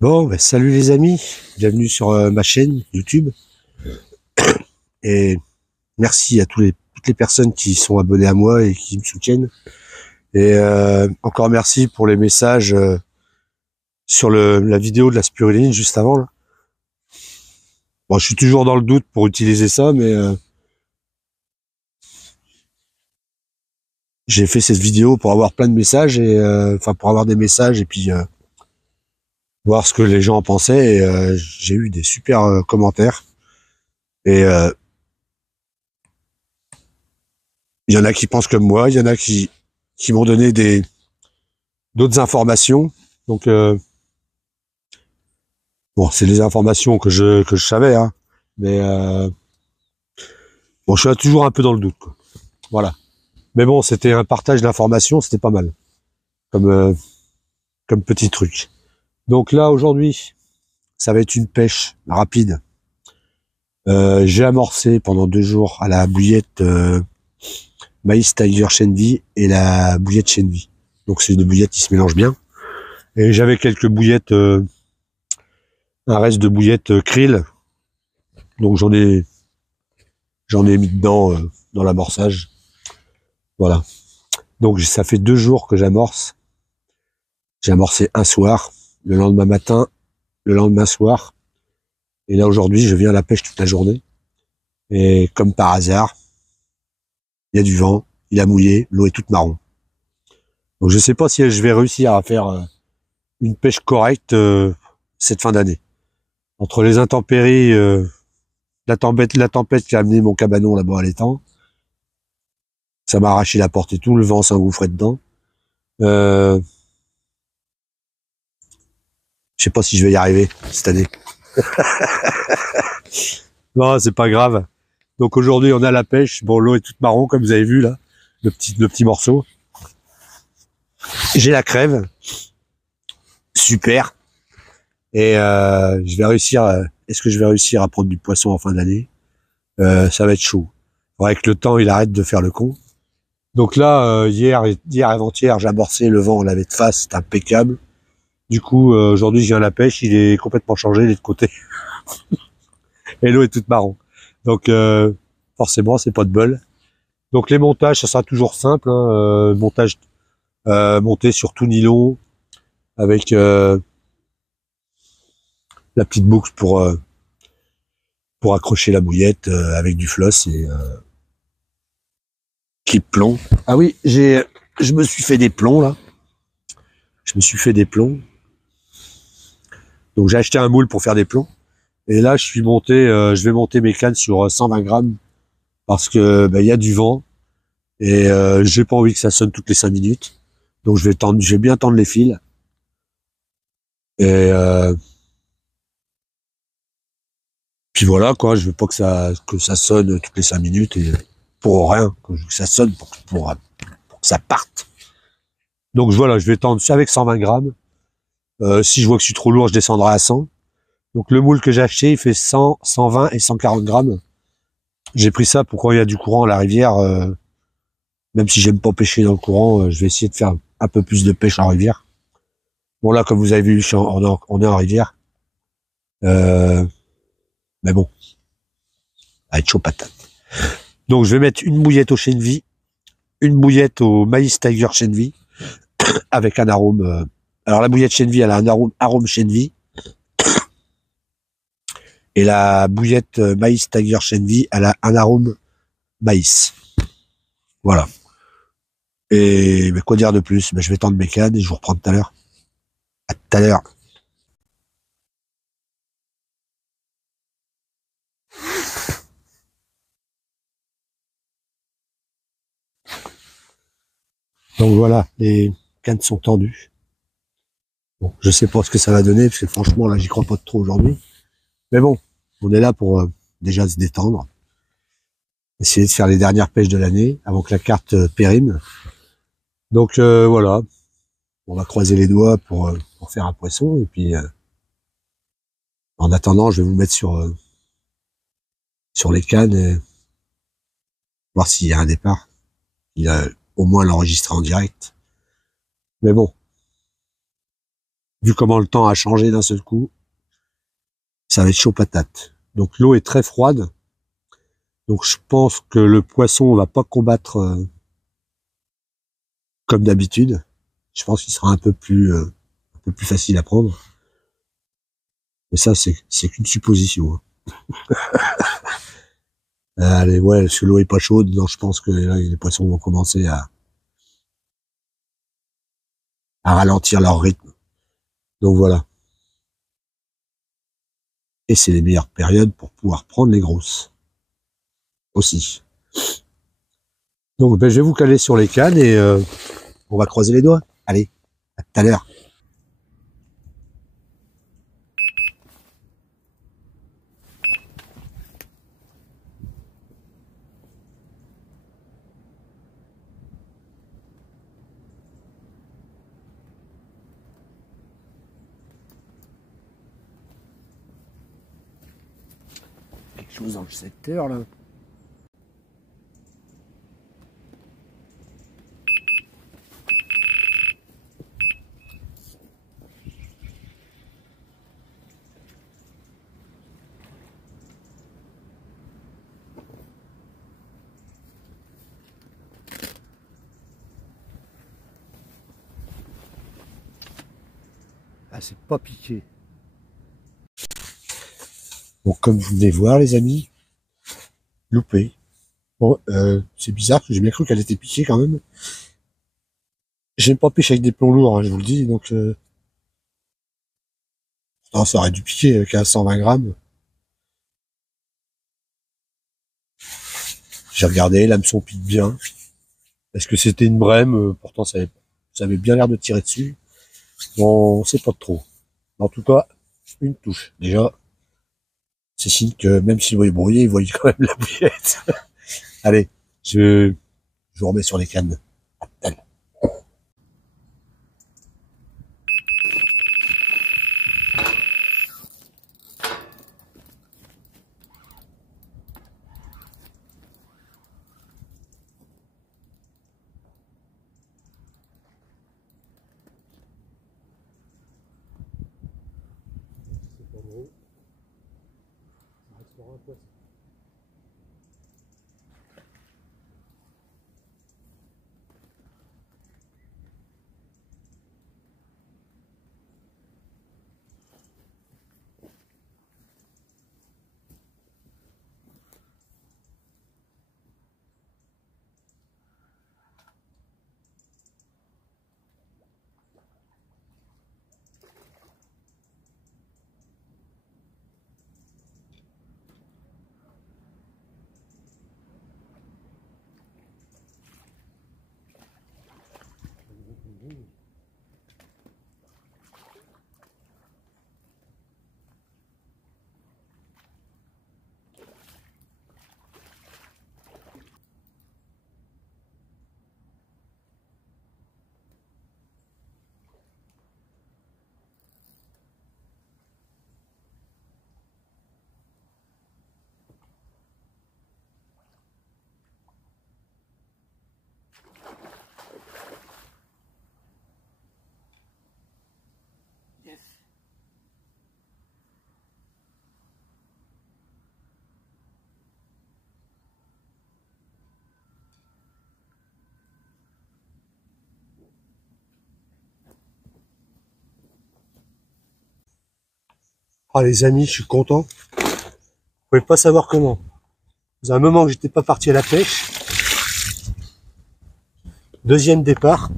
Bon, ben, salut les amis, bienvenue sur ma chaîne YouTube et merci à toutes les personnes qui sont abonnées à moi et qui me soutiennent. Et encore merci pour les messages sur la vidéo de la spiruline juste avant là. Bon, je suis toujours dans le doute pour utiliser ça, mais j'ai fait cette vidéo pour avoir plein de messages et enfin pour avoir des messages et puis voir ce que les gens en pensaient. Et j'ai eu des super commentaires et il y en a qui pensent comme moi, il y en a qui m'ont donné d'autres informations. Donc bon, c'est des informations que je savais, hein, mais bon, je suis toujours un peu dans le doute, quoi. Voilà. Mais bon, c'était un partage d'informations, c'était pas mal comme comme petit truc. Donc là aujourd'hui, ça va être une pêche rapide. J'ai amorcé pendant 2 jours à la bouillette maïs tiger chenvi et la bouillette chenvi. Donc c'est une bouillette qui se mélange bien. Et j'avais quelques bouillettes, un reste de bouillettes krill. Donc j'en ai mis dedans dans l'amorçage. Voilà. Donc ça fait 2 jours que j'amorce. J'ai amorcé un soir, le lendemain matin, le lendemain soir. Et là aujourd'hui, je viens à la pêche toute la journée. Et comme par hasard, il y a du vent, il a mouillé, l'eau est toute marron. Donc je sais pas si je vais réussir à faire une pêche correcte cette fin d'année. Entre les intempéries, la tempête qui a amené mon cabanon là-bas à l'étang, ça m'a arraché la porte et tout, le vent s'engouffrait dedans. Je sais pas si je vais y arriver cette année. Non, c'est pas grave. Donc aujourd'hui, on a la pêche. Bon, l'eau est toute marron, comme vous avez vu là, le petit morceau. J'ai la crève, super. Et je vais réussir. Est-ce que je vais réussir à prendre du poisson en fin d'année? Ça va être chaud. Faudrait que le temps il arrête de faire le con. Donc là, hier avant-hier, j'ai amorcé le vent, on l'avait de face, c'est impeccable. Du coup, aujourd'hui, je viens à la pêche, il est complètement changé, il est de côté. Et l'eau est toute marron. Donc forcément, c'est pas de bol. Donc les montages, ça sera toujours simple, hein, montage monté sur tout nylon avec la petite boucle pour accrocher la bouillette avec du floss et clip plomb. Ah oui, je me suis fait des plombs là. Je me suis fait des plombs. Donc j'ai acheté un moule pour faire des plombs. Et là, je vais monter mes cannes sur 120 grammes parce que il y a du vent et j'ai pas envie que ça sonne toutes les 5 minutes. Donc je vais bien tendre les fils et puis voilà quoi. Je veux pas que ça sonne toutes les 5 minutes et pour rien, que ça sonne pour que ça parte. Donc voilà, je vais tendre avec 120 grammes. Si je vois que je suis trop lourd, je descendrai à 100. Donc le moule que j'ai acheté, il fait 100, 120 et 140 grammes. J'ai pris ça pour quand il y a du courant à la rivière. Même si j'aime pas pêcher dans le courant, je vais essayer de faire un peu plus de pêche en rivière. Bon là, comme vous avez vu, on est en rivière. Mais bon, ça va être chaud patate. Donc je vais mettre une bouillette au chenvi, une bouillette au maïs tiger chenvi, avec un arôme. Alors la bouillette chenvi, elle a un arôme chenvi. Et la bouillette maïs tiger chenvi, elle a un arôme maïs. Voilà. Et mais quoi dire de plus? Je vais tendre mes cannes et je vous reprends tout à l'heure. À tout à l'heure. Donc voilà, les cannes sont tendues. Bon, je sais pas ce que ça va donner, parce que franchement, là, j'y crois pas trop aujourd'hui. Mais bon, on est là pour déjà se détendre, essayer de faire les dernières pêches de l'année, avant que la carte périme. Donc voilà, on va croiser les doigts pour faire un poisson, et puis en attendant, je vais vous mettre sur les cannes, et voir s'il y a un départ. Il a au moins l'enregistrer en direct. Mais bon, vu comment le temps a changé d'un seul coup, ça va être chaud patate. Donc l'eau est très froide. Donc je pense que le poisson va pas combattre comme d'habitude. Je pense qu'il sera un peu plus facile à prendre. Mais ça, c'est qu'une supposition. Hein. Allez, ouais, parce que l'eau est pas chaude, donc je pense que là, les poissons vont commencer à ralentir leur rythme. Donc voilà. Et c'est les meilleures périodes pour pouvoir prendre les grosses. Aussi. Donc ben, je vais vous caler sur les cannes et on va croiser les doigts. Allez, à tout à l'heure. Quelque chose dans le secteur là. Ah, c'est pas piqué. Bon, comme vous venez voir, les amis, loupé. Bon, c'est bizarre, parce que j'ai bien cru qu'elle était piquée quand même. J'aime pas pêcher avec des plombs lourds, hein, je vous le dis, donc non, ça aurait dû piquer avec un 120 grammes. J'ai regardé, l'hameçon pique bien. Est-ce que c'était une brème? Pourtant, ça avait bien l'air de tirer dessus. Bon, on sait pas trop. En tout cas, une touche. Déjà, c'est signe que même s'il voyait brouiller, il voyait quand même la bouillette. Allez, je vous remets sur les cannes. Allez. C'est pas gros. Ça restera un poisson. Ah les amis, je suis content. Vous pouvez pas savoir comment. Dans un moment que j'étais pas parti à la pêche. Deuxième départ.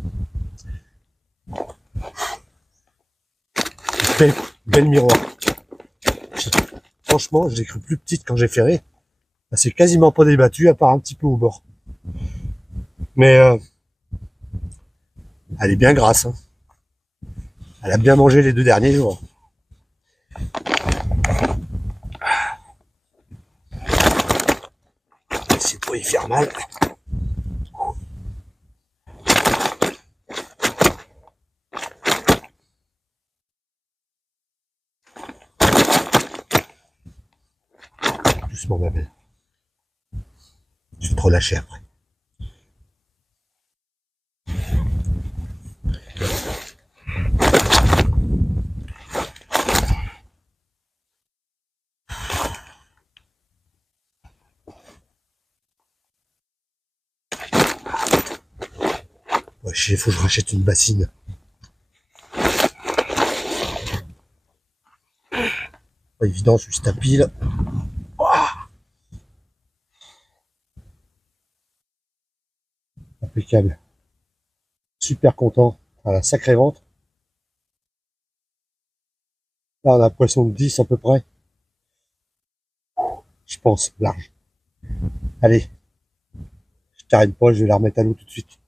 Belle miroir. Franchement, je l'ai cru plus petite quand j'ai ferré. Elle s'est quasiment pas débattue, à part un petit peu au bord. Mais elle est bien grasse. Hein. Elle a bien mangé les 2 derniers jours. C'est pour y faire mal. Doucement ma belle. Je vais te relâcher après. Ouais, il faut que je rachète une bassine. Pas évident sur ce tapis là. Impeccable. Super content. Voilà, sacré ventre. Là, on a un poisson de 10 à peu près. Je pense, large. Allez, je t'arrête pas, je vais la remettre à l'eau tout de suite.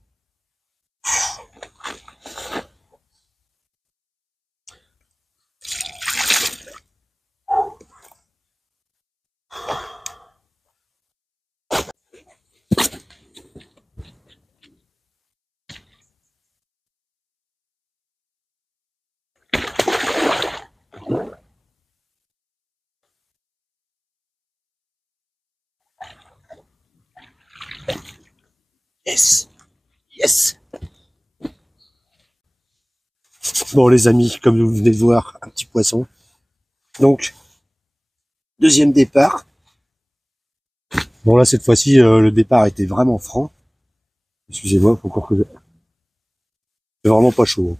Yes! Yes! Bon les amis, comme vous venez de voir, un petit poisson. Donc, deuxième départ. Bon là cette fois-ci, le départ était vraiment franc. Excusez-moi, faut encore que c'est vraiment pas chaud.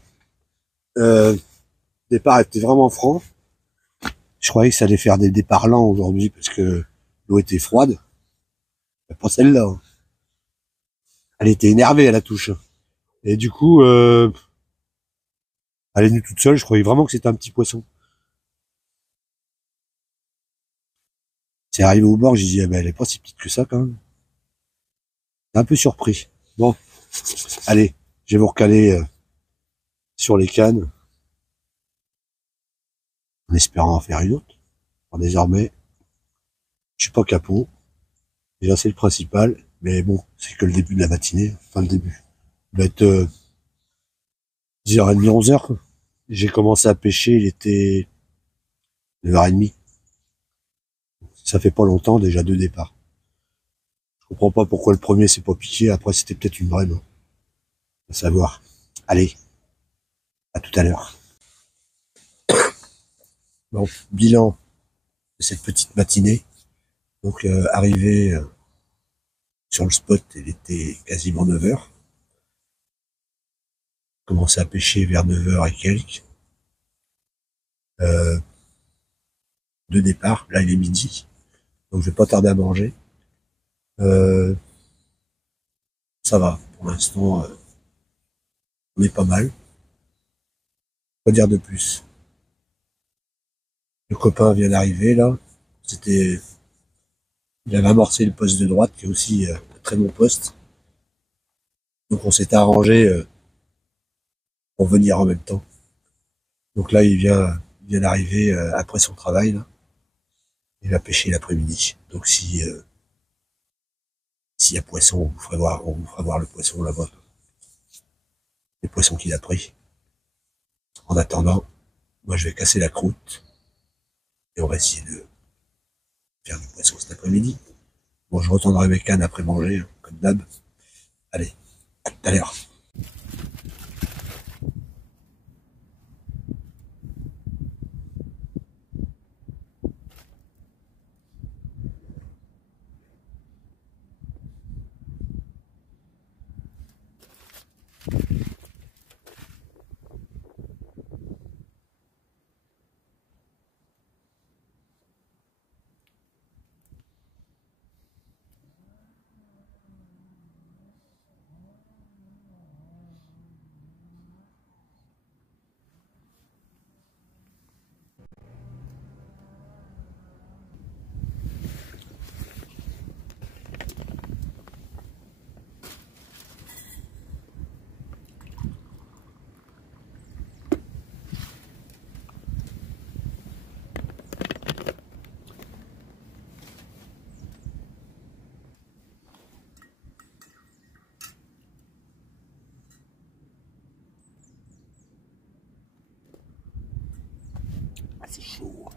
Le départ était vraiment franc. Je croyais que ça allait faire des départs lents aujourd'hui parce que l'eau était froide. Mais pas celle-là. Hein. Elle était énervée à la touche. Et du coup, elle est venue toute seule. Je croyais vraiment que c'était un petit poisson. C'est arrivé au bord, j'ai dit, ah ben, elle est pas si petite que ça quand même. Un peu surpris. Bon, allez, je vais vous recaler sur les cannes, en espérant en faire une autre. Alors, désormais, je suis pas capot. Déjà, c'est le principal. Mais bon, c'est que le début de la matinée. Enfin, le début. Il va être 10h30, 11h. J'ai commencé à pêcher, il était 9h30. Ça fait pas longtemps, déjà 2 départs. Je comprends pas pourquoi le premier s'est pas piqué. Après, c'était peut-être une vraie, à savoir. Allez, à tout à l'heure. Bon, bilan de cette petite matinée. Donc, arrivé sur le spot, il était quasiment 9h. Commencé à pêcher vers 9h et quelques. 2 départs. Là, il est midi. Donc, je vais pas tarder à manger. Euh, ça va. Pour l'instant, on est pas mal. Pas dire de plus. Le copain vient d'arriver, là. C'était, il avait amorcé le poste de droite, qui est aussi un très bon poste. Donc, on s'était arrangé pour venir en même temps. Donc là, il vient d'arriver après son travail, là. Il va pêcher l'après-midi. Donc si s'il y a poisson, on vous fera voir le poisson là-bas. Les poissons qu'il a pris. En attendant, moi je vais casser la croûte et on va essayer de faire du poisson cet après-midi. Bon, je retournerai mes cannes après manger, hein, comme d'hab. Allez, à tout à l'heure. Ah, c'est chaud.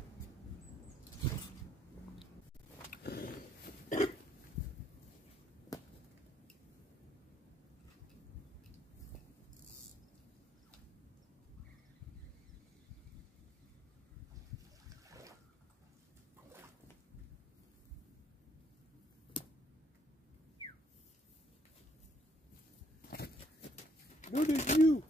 Look at you.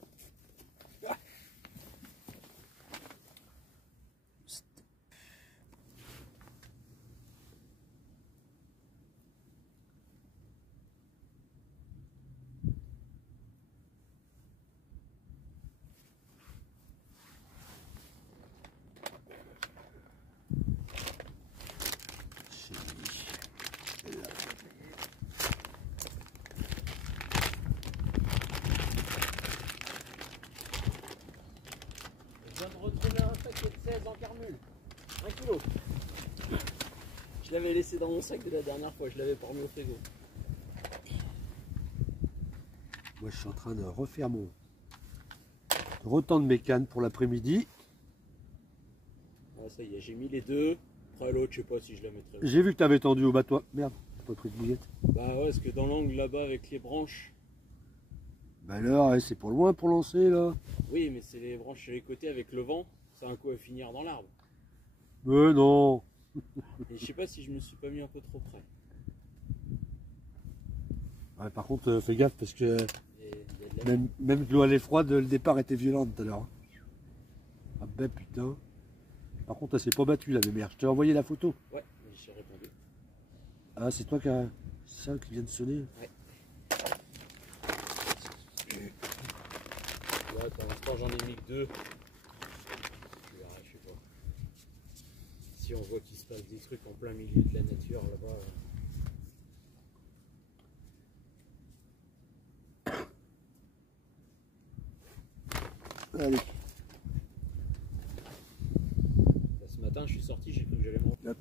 Je viens de retrouver un sac de 16 en carmule. 1 kilo. Je l'avais laissé dans mon sac de la dernière fois, je l'avais pas remis au frigo. Moi je suis en train de refaire mon retendre mes cannes pour l'après-midi. Ouais, ça y est, j'ai mis les deux. Après l'autre, je sais pas si je la mettrai. J'ai vu que tu avais tendu au battoir. Merde, j'ai pas pris de bouillette. Bah ouais, parce que dans l'angle là-bas avec les branches. Bah là, c'est pour loin pour lancer là. Oui, mais c'est les branches sur les côtés avec le vent. Ça a un coup à finir dans l'arbre. Mais non. Et je sais pas si je me suis pas mis un peu trop près. Ouais, par contre, fais gaffe parce que Et il y a de la... même que l'eau elle est froide, le départ était violent tout à l'heure. Ah ben putain. Par contre, elle s'est pas battue la mémère. Je t'ai envoyé la photo. Ouais, j'ai répondu. Ah, c'est toi qui a ça qui vient de sonner. Ouais. Ouais, pour l'instant j'en ai mis que 2. Je verrai, je sais pas. Si on voit qu'il se passe des trucs en plein milieu de la nature là-bas. Allez. Ce matin je suis sorti, j'ai cru que j'allais monter. Hop.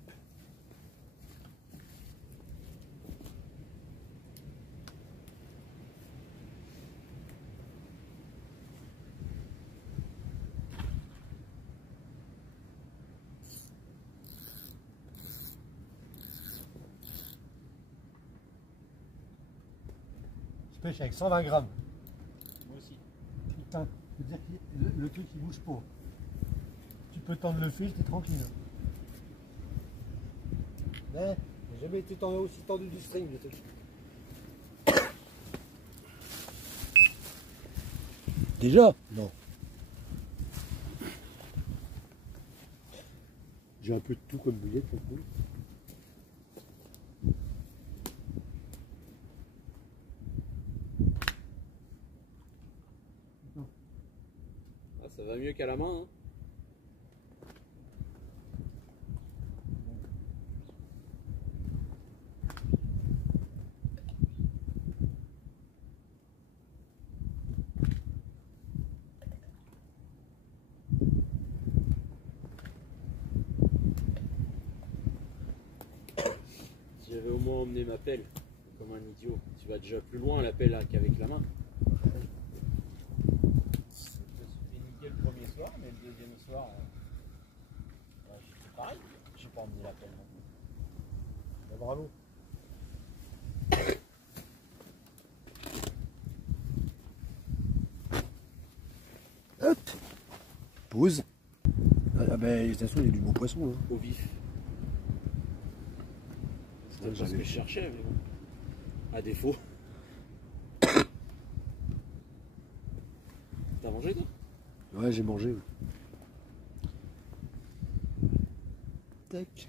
Je pêche avec 120 grammes. Moi aussi. Putain, je veux dire que le truc il bouge pas. Tu peux tendre le fil, t'es tranquille. Mais j'ai jamais été aussi tendu du string le truc. Déjà? Non. J'ai un peu de tout comme bouillette pour le coup. Ah, ça va mieux qu'à la main. Hein. Si j'avais au moins emmené ma pelle, comme un idiot, tu vas déjà plus loin la pelle qu'avec la main. J'ai niqué le premier soir, mais le deuxième soir, c'est pareil. J'ai pas emmené la pelle non plus. Bah, bravo. Hop. Pause. Ah ben, de toute façon, il y a du beau poisson. Hein. Au vif. C'était pas ce que je cherchais, mais bon. À défaut. T'as mangé toi? Ouais, j'ai mangé. Ouais. Tac.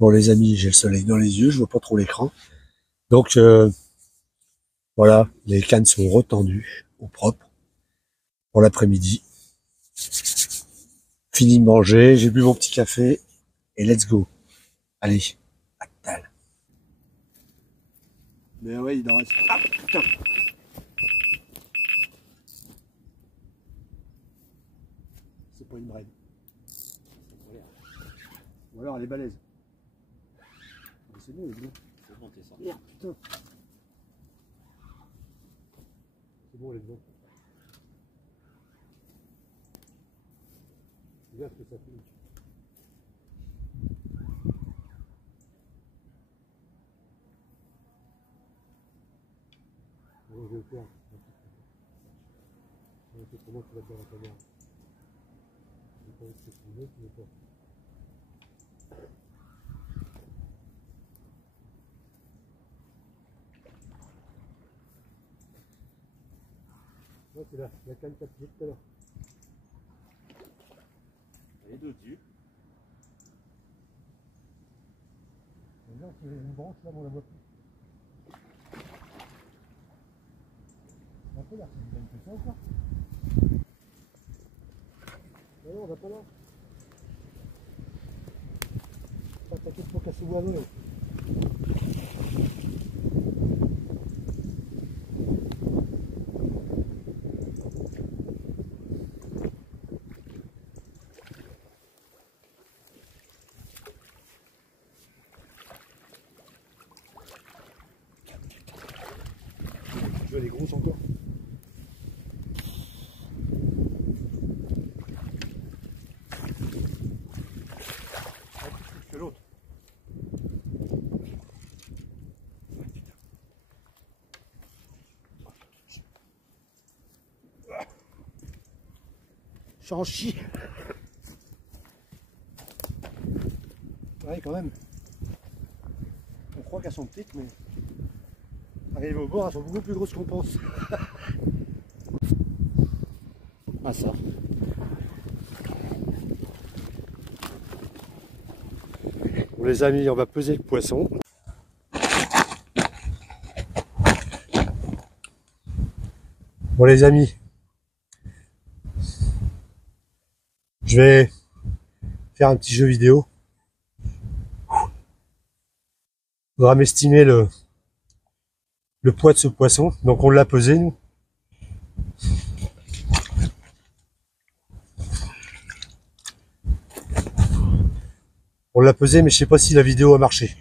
Bon les amis, j'ai le soleil dans les yeux, je vois pas trop l'écran. Donc voilà, les cannes sont retendues au propre pour l'après-midi. Fini de manger, j'ai bu mon petit café et let's go. Allez, à tout à l'heure. Mais ouais, il en reste. Ah putain! C'est pas une braide. Ou alors elle est balèze. C'est bon, c'est bon. C'est bon, t'es sorti. Merde, putain. C'est bon, elle est dedans. Regarde ce que ça fait. Bon, je vais le faire. Comment tu vas faire la caméra? Je sais pas si c'est filmé, tu veux pas. Ouais, c'est la canne qu'a pliée tout à l'heure. Elle est dessus. Regarde, c'est une branche là, on la voit plus. Un peu là, c'est une ça encore. Non, on va pas là. Pas t'inquiète pour casser le bois. Tu vois, elle est grosse encore. Que l'autre. J'en chie. Ouais, quand même. On croit qu'elles sont petites, mais arrivées au bord, elles sont beaucoup plus grosses qu'on pense. Ah ça. Bon les amis, on va peser le poisson. Bon les amis, je vais faire un petit jeu vidéo. Il faudra m'estimer le poids de ce poisson. Donc on l'a pesé nous. On l'a pesé mais je sais pas si la vidéo a marché.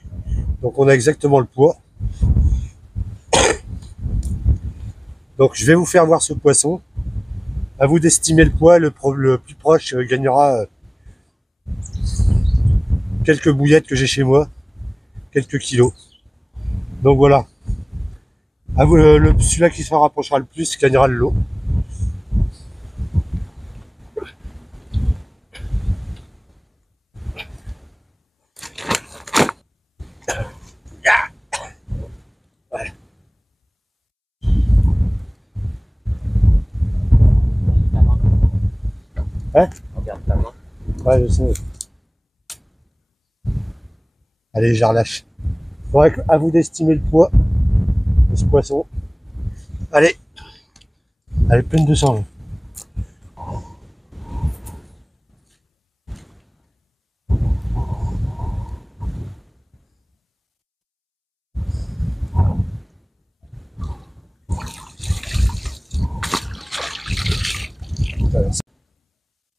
Donc on a exactement le poids. Donc je vais vous faire voir ce poisson. À vous d'estimer le poids. Le plus proche gagnera quelques bouillettes que j'ai chez moi. Quelques kilos. Donc voilà. À vous, celui-là qui se rapprochera le plus gagnera le lot. Ouais. Hein? Regarde ta main. Ouais, je sais. Allez, je relâche. Bon, à vous d'estimer le poids de ce poisson. Allez. Elle est pleine de sang.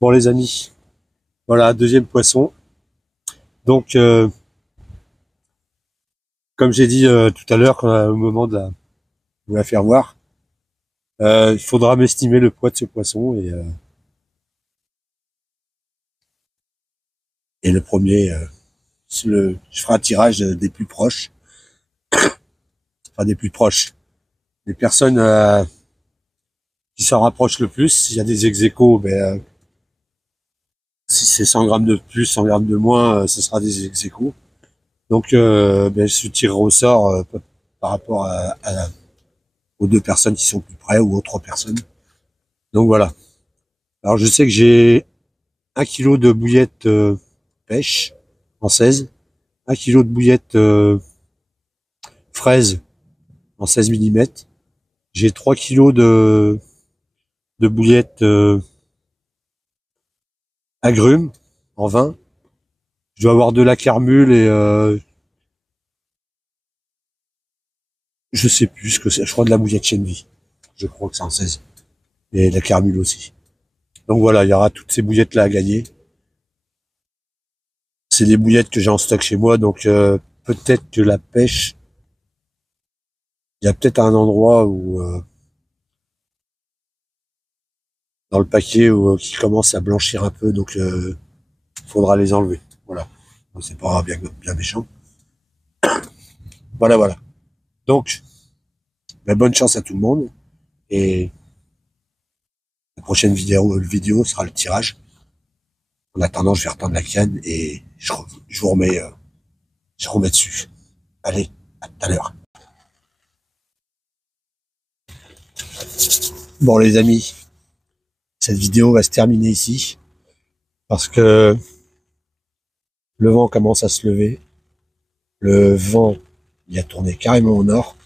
Bon les amis, voilà, deuxième poisson. Donc, comme j'ai dit tout à l'heure, au moment de vous la faire voir, il faudra m'estimer le poids de ce poisson et le premier, je ferai un tirage des plus proches, enfin des plus proches, les personnes qui s'en rapprochent le plus. S'il y a des ex-aequo, ben, si c'est 100 grammes de plus, 100 grammes de moins, ce sera des ex-aequo. Donc, ben, je tirerai au sort par rapport aux deux personnes qui sont plus près ou aux trois personnes. Donc voilà. Alors je sais que j'ai 1 kilo de bouillettes pêche en 16, 1 kg de bouillettes fraises en 16 mm. J'ai 3 kg de bouillettes agrumes en 20. Je dois avoir de la carmule et je sais plus ce que c'est. Je crois de la bouillette Chenvi. Je crois que c'est en 16. Et de la carmule aussi. Donc voilà, il y aura toutes ces bouillettes là à gagner. C'est des bouillettes que j'ai en stock chez moi, donc peut-être que la pêche, il y a peut-être un endroit où dans le paquet où qui commence à blanchir un peu, donc faudra les enlever. Voilà. Donc, c'est pas bien méchant. Voilà. Donc, bonne chance à tout le monde et la prochaine vidéo sera le tirage. En attendant, je vais retendre la canne et je vous remets, je remets dessus. Allez, à tout à l'heure. Bon les amis, cette vidéo va se terminer ici parce que le vent commence à se lever. Le vent, il a tourné carrément au nord.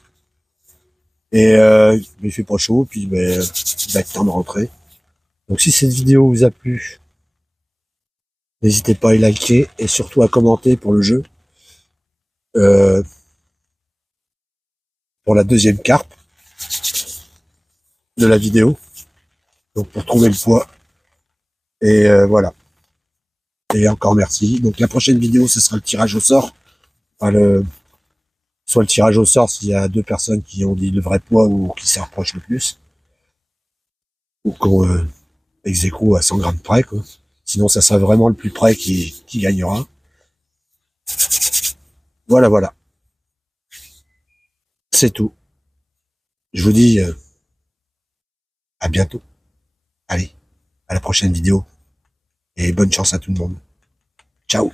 Et il fait pas chaud, puis il va être temps de rentrer. Donc si cette vidéo vous a plu, n'hésitez pas à liker et surtout à commenter pour le jeu. Pour la deuxième carpe de la vidéo. Donc pour trouver le poids. Et voilà. Et encore merci. Donc la prochaine vidéo, ce sera le tirage au sort. Enfin, soit le tirage au sort s'il y a 2 personnes qui ont dit le vrai poids ou qui se rapprochent le plus. Ou qu'on ex-aequo à 100 grammes près, quoi. Sinon, ça sera vraiment le plus près qui gagnera. Voilà. C'est tout. Je vous dis à bientôt. Allez, à la prochaine vidéo. Et bonne chance à tout le monde. Ciao.